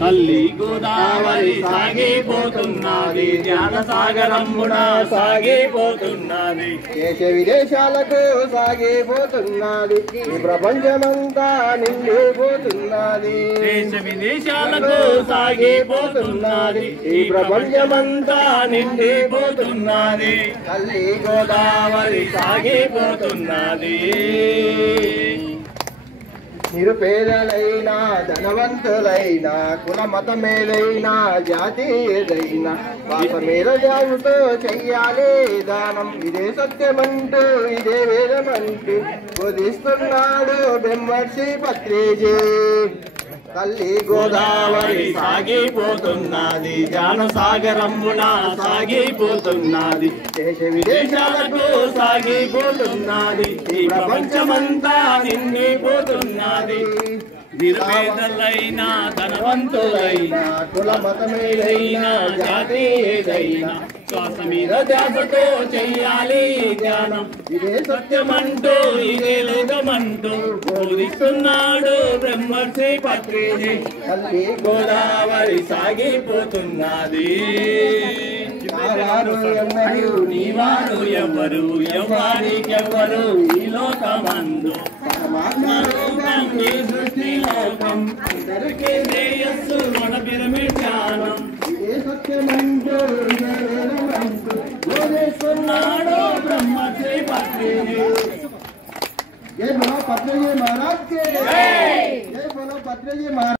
తల్లి గోదావరి సాగిపోతున్నది, జ్ఞాన సాగరమున సాగిపోతున్నది, దేశ విదేశాలకు సాగిపోతున్నది, ఈ ప్రపంచమంతా నిండిపోతున్నది. దేశ విదేశాలకు సాగిపోతున్నది, ఈ ప్రపంచమంతా నిండిపోతున్నది. తల్లి గోదావరి సాగిపోతున్నది. నిరుపేదలైనా ధనవంతులైనా కుల మతమేదైనా జాతి ఏదైనా మీద జాగుతో చెయ్యాలి దానం. ఇదే సత్యమంటూ ఇదే వేదమంటూ బోధిస్తున్నాడు బ్రహ్మర్షి పత్రిజీ. తల్లి గోదావరి సాగిపోతున్నది, జ్ఞాన సాగరమున సాగిపోతున్నది, దేశ విదేశాలకు సాగిపోతున్నది, ఈ ప్రపంచమంతా నిండిపోతున్నది. నిరుపేదలైనా ధనవంతులైనా కుల మతమేదైనా జాతి ఏదైనా శ్వాస మీద ధ్యాసతో చెయ్యాలి ధ్యానం. ఇదే సత్యమంటూ ఇదే లోకమంటూ బోధిస్తున్నాడు బ్రహ్మర్షి పత్రిజీ. తల్లి గోదావరి సాగిపోతున్నది. నీవారు ఎవరు ఎవ్వరికెవ్వరు ఈ లోకమందు ఈ సృష్టి లోకం అందరికీ శ్రేయస్సు మన పిరమిడ్ ధ్యానం. బోధిస్తున్నాడు బ్రహ్మశ్రీ పత్రిజీ. जय बोलो पत्रिजी महाराज के जय बोलो पत्रिजी महाराज।